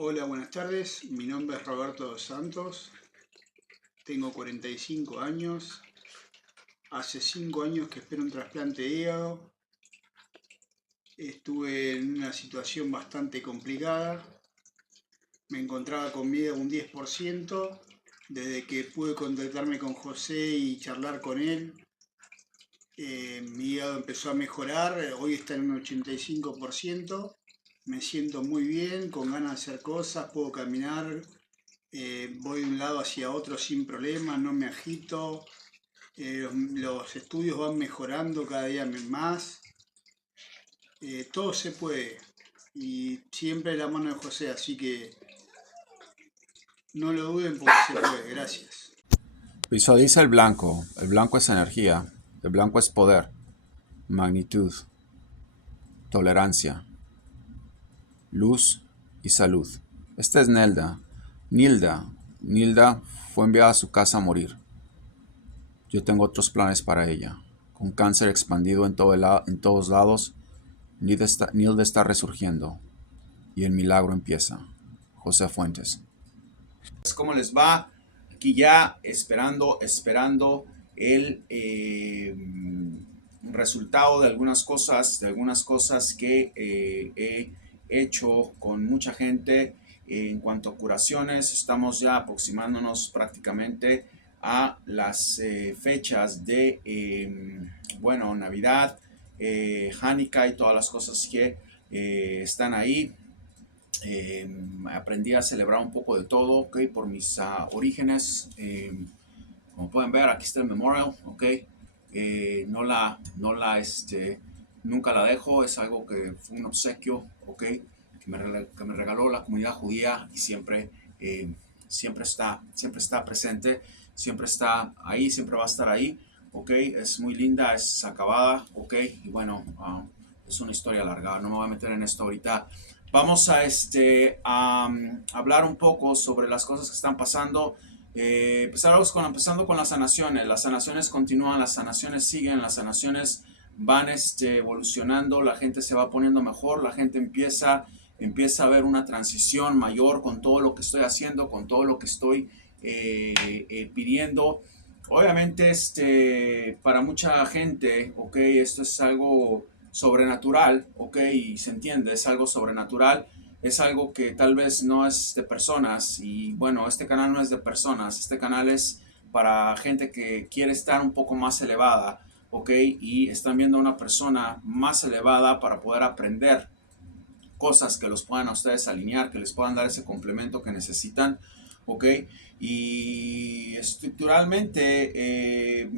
Hola, buenas tardes. Mi nombre es Roberto dos Santos. Tengo 45 años. Hace 5 años que espero un trasplante de hígado. Estuve en una situación bastante complicada. Me encontraba con vida un 10%. Desde que pude contactarme con José y charlar con él, mi hígado empezó a mejorar. Hoy está en un 85%. Me siento muy bien, con ganas de hacer cosas, puedo caminar. Voy de un lado hacia otro sin problema, no me agito. Los estudios van mejorando cada día más. Todo se puede. Y siempre de la mano de José, así que no lo duden porque se puede. Gracias. Visualiza el blanco. El blanco es energía. El blanco es poder, magnitud, tolerancia, luz y salud. Esta es Nelda. Nilda fue enviada a su casa a morir. Yo tengo otros planes para ella. Con cáncer expandido en todos lados, Nilda está resurgiendo. Y el milagro empieza. José Fuentes. ¿Cómo les va? Aquí ya esperando el resultado de algunas cosas que he hecho con mucha gente en cuanto a curaciones. Estamos ya aproximándonos prácticamente a las fechas de, bueno, Navidad, Hanukkah y todas las cosas que están ahí. Aprendí a celebrar un poco de todo, ¿ok? Por mis orígenes. Como pueden ver, aquí está el memorial, ¿ok? Nunca la dejo, es algo que fue un obsequio, ¿ok? Que me regaló la comunidad judía y siempre está presente, siempre está ahí, siempre va a estar ahí, ¿ok? Es muy linda, es acabada, ¿ok? Y bueno, es una historia larga, no me voy a meter en esto ahorita. Vamos a hablar un poco sobre las cosas que están pasando. Empezando con las sanaciones. Las sanaciones continúan, las sanaciones siguen, las sanaciones van evolucionando, la gente se va poniendo mejor, la gente empieza a ver una transición mayor con todo lo que estoy haciendo, con todo lo que estoy pidiendo. Obviamente, para mucha gente, ok, esto es algo sobrenatural, ok, y se entiende, es algo sobrenatural, es algo que tal vez no es de personas, y bueno, este canal no es de personas, este canal es para gente que quiere estar un poco más elevada, ok, y están viendo a una persona más elevada para poder aprender cosas que los puedan a ustedes alinear, que les puedan dar ese complemento que necesitan, ¿ok? Y estructuralmente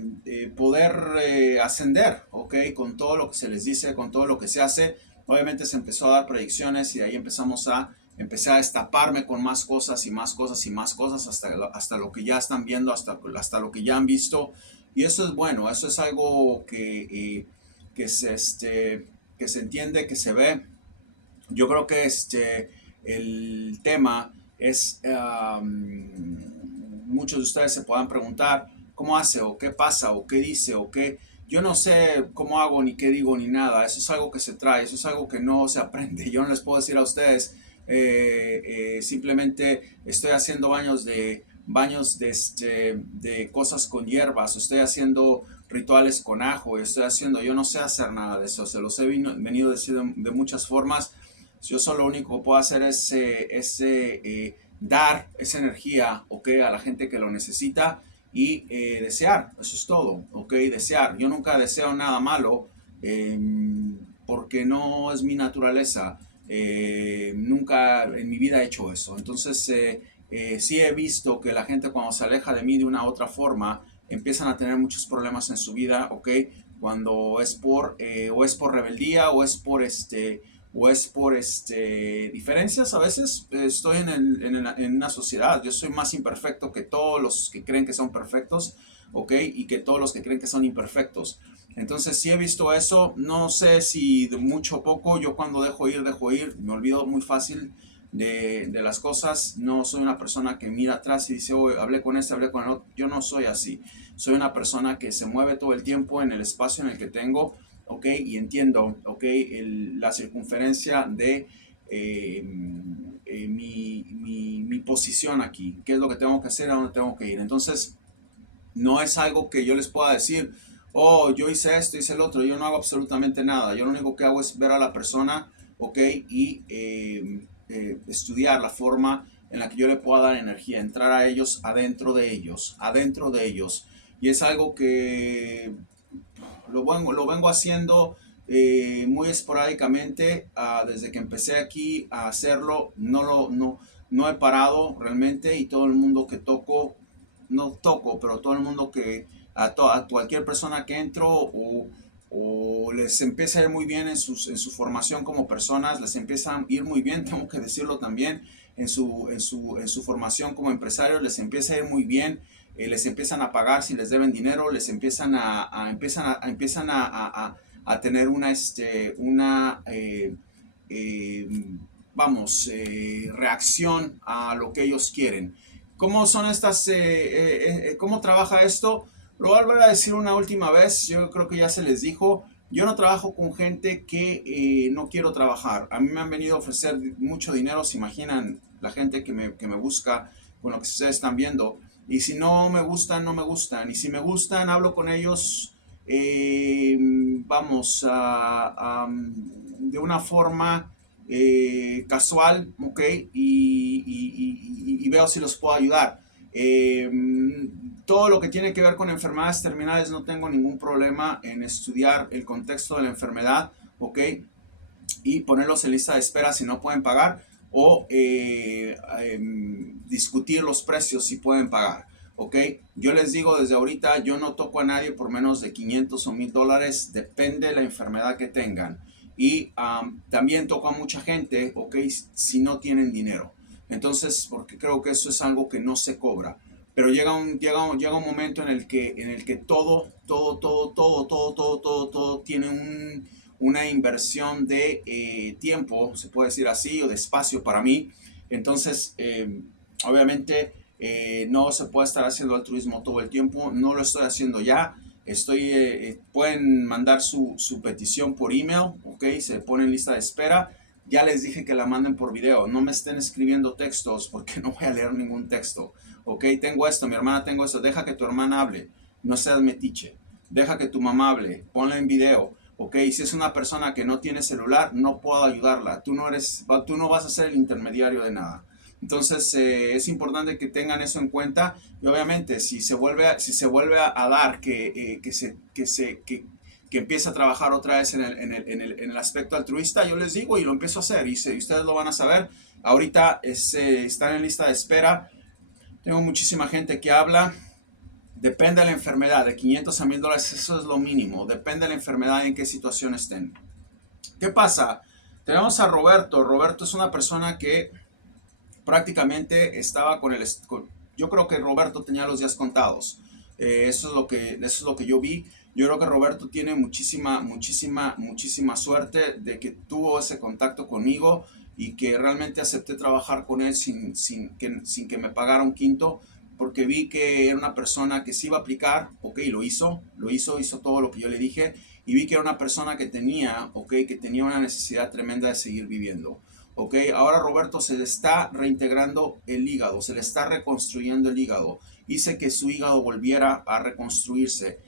poder ascender, ¿ok? Con todo lo que se les dice, con todo lo que se hace. Obviamente se empezó a dar predicciones y de ahí empecé a destaparme con más cosas y más cosas y más cosas hasta lo que ya están viendo, hasta lo que ya han visto. Y eso es bueno, eso es algo que se entiende, que se ve. Yo creo que el tema es, muchos de ustedes se puedan preguntar cómo hace o qué pasa o qué dice o qué. Yo no sé cómo hago ni qué digo ni nada. Eso es algo que se trae, eso es algo que no se aprende. Yo no les puedo decir a ustedes, simplemente estoy haciendo baños de cosas con hierbas, estoy haciendo rituales con ajo, yo no sé hacer nada de eso, se los he venido diciendo de muchas formas. Yo solo lo único que puedo hacer es dar esa energía, ¿ok? A la gente que lo necesita y desear, eso es todo, ¿ok? Desear. Yo nunca deseo nada malo eh, porque no es mi naturaleza. Nunca en mi vida he hecho eso. Entonces, sí he visto que la gente cuando se aleja de mí de una u otra forma, empiezan a tener muchos problemas en su vida, ¿ok? Cuando o es por rebeldía o es por diferencias. A veces estoy en una sociedad, yo soy más imperfecto que todos los que creen que son perfectos, ¿ok? Y que todos los que creen que son imperfectos. Entonces sí he visto eso, no sé si de mucho o poco. Yo cuando dejo ir, me olvido muy fácil de las cosas. No soy una persona que mira atrás y dice, oh, hablé con este, hablé con el otro. Yo no soy así, soy una persona que se mueve todo el tiempo en el espacio en el que tengo, ¿ok? Y entiendo, ¿ok? La circunferencia de mi posición aquí, qué es lo que tengo que hacer, a dónde tengo que ir. Entonces, no es algo que yo les pueda decir, oh, yo hice esto, hice el otro, yo no hago absolutamente nada. Yo lo único que hago es ver a la persona, ok, y estudiar la forma en la que yo le pueda dar energía, entrar a ellos, adentro de ellos. Y es algo que lo vengo haciendo muy esporádicamente desde que empecé aquí a hacerlo. No he parado realmente y todo el mundo que toco, no toco, pero todo el mundo que, a cualquier persona que entro o les empieza a ir muy bien en su formación como personas, les empieza a ir muy bien, tengo que decirlo también, en su formación como empresarios, les empieza a ir muy bien, les empiezan a pagar si les deben dinero, les empiezan a tener eh, reacción a lo que ellos quieren. ¿Cómo son cómo trabaja esto? Lo voy a volver a decir una última vez, yo creo que ya se les dijo, yo no trabajo con gente que no quiero trabajar. A mí me han venido a ofrecer mucho dinero, se imaginan la gente que me busca con lo que ustedes están viendo. Y si no me gustan, no me gustan. Y si me gustan, hablo con ellos, de una forma casual, ¿ok? Y veo si los puedo ayudar. Eh, Todo lo que tiene que ver con enfermedades terminales no tengo ningún problema en estudiar el contexto de la enfermedad, ¿ok? Y ponerlos en lista de espera si no pueden pagar o discutir los precios si pueden pagar, ¿ok? Yo les digo desde ahorita, yo no toco a nadie por menos de 500 o $1000, depende de la enfermedad que tengan. Y también toco a mucha gente, ¿ok? Si no tienen dinero. Entonces, porque creo que eso es algo que no se cobra. Pero llega un momento en el que todo tiene una inversión de tiempo, se puede decir así, o de espacio para mí. Entonces, obviamente, no se puede estar haciendo altruismo todo el tiempo. No lo estoy haciendo ya. Pueden mandar su petición por email, ¿ok? Se pone en lista de espera. Ya les dije que la manden por video. No me estén escribiendo textos porque no voy a leer ningún texto. Ok, tengo esto, mi hermana tengo esto. Deja que tu hermana hable. No seas metiche. Deja que tu mamá hable. Ponla en video. Ok, si es una persona que no tiene celular, no puedo ayudarla. Tú no vas a ser el intermediario de nada. Entonces es importante que tengan eso en cuenta. Y obviamente, si se vuelve a dar que empiece a trabajar otra vez en el aspecto altruista, yo les digo y lo empiezo a hacer y ustedes lo van a saber. Ahorita están en lista de espera. Tengo muchísima gente que habla. Depende de la enfermedad, de 500 a $1000, eso es lo mínimo. Depende de la enfermedad y en qué situación estén. ¿Qué pasa? Tenemos a Roberto. Roberto es una persona que prácticamente estaba yo creo que Roberto tenía los días contados. Eso es lo que yo vi. Yo creo que Roberto tiene muchísima suerte de que tuvo ese contacto conmigo y que realmente acepté trabajar con él sin que me pagara un quinto, porque vi que era una persona que se iba a aplicar, ok, hizo todo lo que yo le dije, y vi que era una persona que tenía una necesidad tremenda de seguir viviendo. Ok, ahora Roberto se le está reintegrando el hígado, se le está reconstruyendo el hígado. Hice que su hígado volviera a reconstruirse.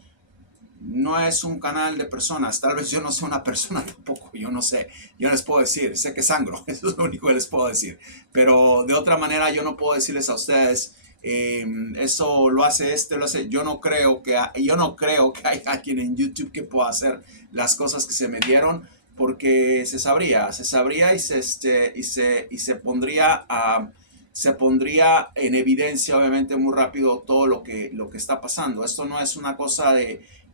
No es un canal de personas, tal vez yo no sea una persona tampoco, yo no sé, yo les puedo decir, sé que sangro, eso es lo único que les puedo decir, pero de otra manera yo no puedo decirles a ustedes, eso lo hace yo no creo que hay alguien en YouTube que pueda hacer las cosas que se me dieron, porque se sabría y se pondría en evidencia obviamente muy rápido todo lo que está pasando. Esto no es una cosa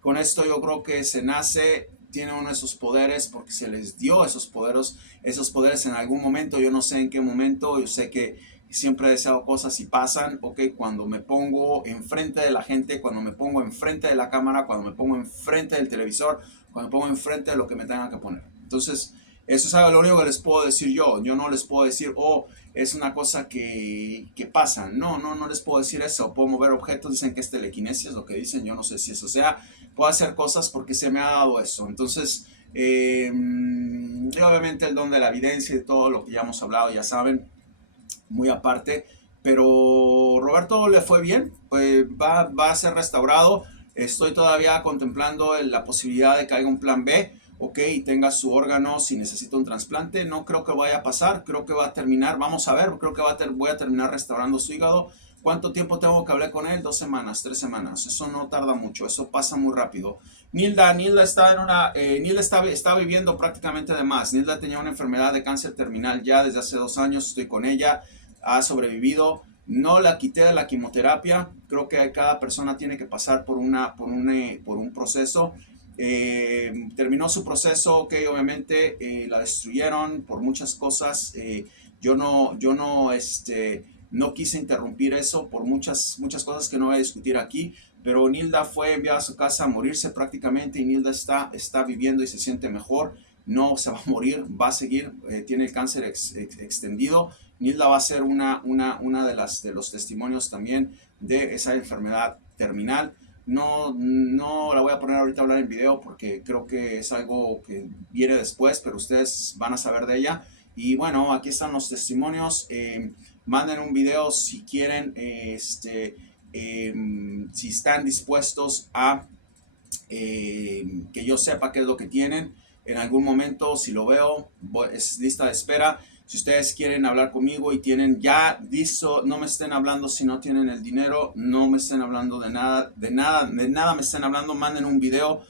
con esto yo creo que se nace, tiene uno de esos poderes porque se les dio esos poderes en algún momento, yo no sé en qué momento, yo sé que siempre he deseado cosas y pasan, ok, cuando me pongo enfrente de la gente, cuando me pongo enfrente de la cámara, cuando me pongo enfrente del televisor, cuando me pongo enfrente de lo que me tengan que poner. Entonces, eso es algo lo único que les puedo decir yo no les puedo decir, es una cosa que pasa, no les puedo decir eso, puedo mover objetos, dicen que es telequinesia, es lo que dicen, yo no sé si eso sea, puedo hacer cosas porque se me ha dado eso. Entonces, obviamente el don de la evidencia y todo lo que ya hemos hablado, ya saben, muy aparte. Pero Roberto le fue bien, pues va a ser restaurado. Estoy todavía contemplando la posibilidad de que haya un plan B, ok, y tenga su órgano si necesita un trasplante. No creo que vaya a pasar, creo que va a terminar, vamos a ver, creo que voy a terminar restaurando su hígado. ¿Cuánto tiempo tengo que hablar con él? 2 semanas, 3 semanas. Eso no tarda mucho, eso pasa muy rápido. Nilda está Nilda está viviendo prácticamente de más. Nilda tenía una enfermedad de cáncer terminal ya desde hace 2 años. Estoy con ella, ha sobrevivido. No la quité de la quimioterapia. Creo que cada persona tiene que pasar por un proceso. Terminó su proceso, ok, obviamente la destruyeron por muchas cosas. No quise interrumpir eso por muchas cosas que no voy a discutir aquí, pero Nilda fue enviada a su casa a morirse prácticamente y Nilda está viviendo y se siente mejor. No se va a morir, va a seguir, tiene el cáncer extendido. Nilda va a ser una de los testimonios también de esa enfermedad terminal. No la voy a poner ahorita a hablar en video porque creo que es algo que viene después, pero ustedes van a saber de ella. Y bueno, aquí están los testimonios. Manden un video si quieren, si están dispuestos a que yo sepa qué es lo que tienen. En algún momento, si lo veo, es lista de espera. Si ustedes quieren hablar conmigo y tienen ya listo, no me estén hablando si no tienen el dinero, no me estén hablando de nada me estén hablando, manden un video.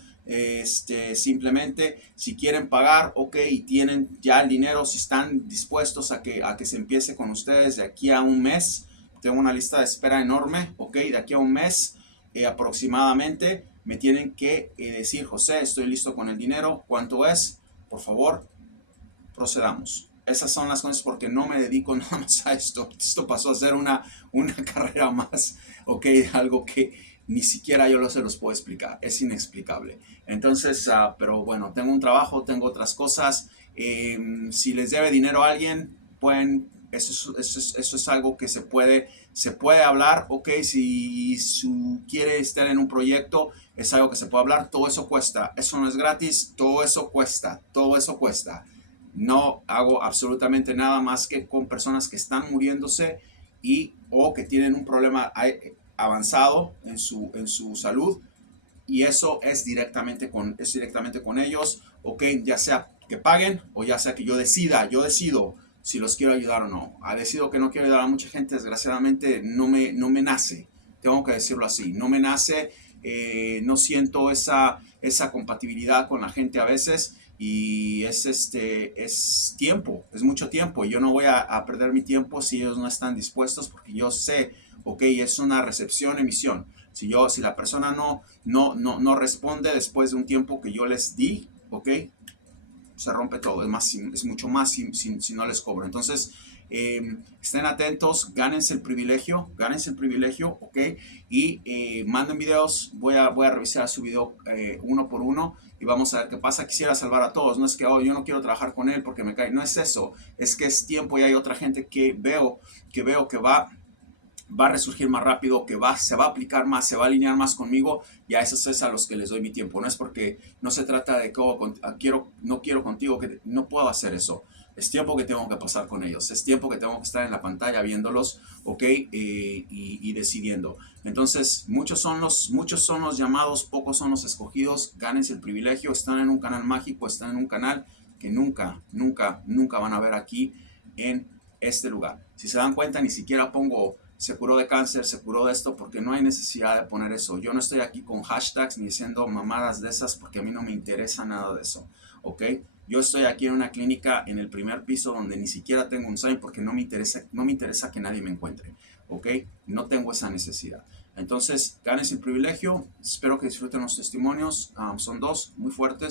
Simplemente si quieren pagar, ok, y tienen ya el dinero, si están dispuestos a que se empiece con ustedes de aquí a un mes. Tengo una lista de espera enorme, ok, de aquí a un mes aproximadamente me tienen que decir: José, estoy listo con el dinero, ¿cuánto es? Por favor, procedamos. Esas son las cosas, porque no me dedico nada más a esto. Esto pasó a ser una carrera más, ok, algo que ni siquiera yo se los puedo explicar. Es inexplicable. Entonces, pero bueno, tengo un trabajo, tengo otras cosas. Si les debe dinero a alguien, pueden, eso es algo que se puede hablar, ok. Si quiere estar en un proyecto, es algo que se puede hablar. Todo eso cuesta, eso no es gratis, todo eso cuesta. No hago absolutamente nada más que con personas que están muriéndose o que tienen un problema avanzado en su salud, y eso es directamente con ellos, ok, ya sea que paguen o ya sea que yo decido si los quiero ayudar o no. Decido que no quiero ayudar a mucha gente, desgraciadamente no me nace, tengo que decirlo así, no me nace, no siento esa compatibilidad con la gente a veces. Y es tiempo, es mucho tiempo. Yo no voy a perder mi tiempo si ellos no están dispuestos, porque yo sé, ok, es una recepción-emisión. Si la persona no responde después de un tiempo que yo les di, ok, se rompe todo. Es mucho más si no les cobro. Entonces, estén atentos, gánense el privilegio, ok, y manden videos. Voy a revisar su video uno por uno y vamos a ver qué pasa. Quisiera salvar a todos, no es que yo no quiero trabajar con él porque me cae, no es eso, es que es tiempo y hay otra gente que veo que va a resurgir más rápido, que se va a aplicar más, se va a alinear más conmigo, y a esos es a los que les doy mi tiempo. No es porque no se trata de que no quiero contigo, que no puedo hacer eso. Es tiempo que tengo que pasar con ellos, es tiempo que tengo que estar en la pantalla viéndolos, ok, y decidiendo. Entonces, muchos son los llamados, pocos son los escogidos. Gánense el privilegio, están en un canal mágico, están en un canal que nunca van a ver aquí en este lugar. Si se dan cuenta, ni siquiera pongo se curó de cáncer, se curó de esto, porque no hay necesidad de poner eso. Yo no estoy aquí con hashtags ni diciendo mamadas de esas, porque a mí no me interesa nada de eso, ¿ok? Yo estoy aquí en una clínica en el primer piso donde ni siquiera tengo un sign, porque no me interesa que nadie me encuentre, ¿ok? No tengo esa necesidad. Entonces, ganen el privilegio. Espero que disfruten los testimonios. Son 2 muy fuertes.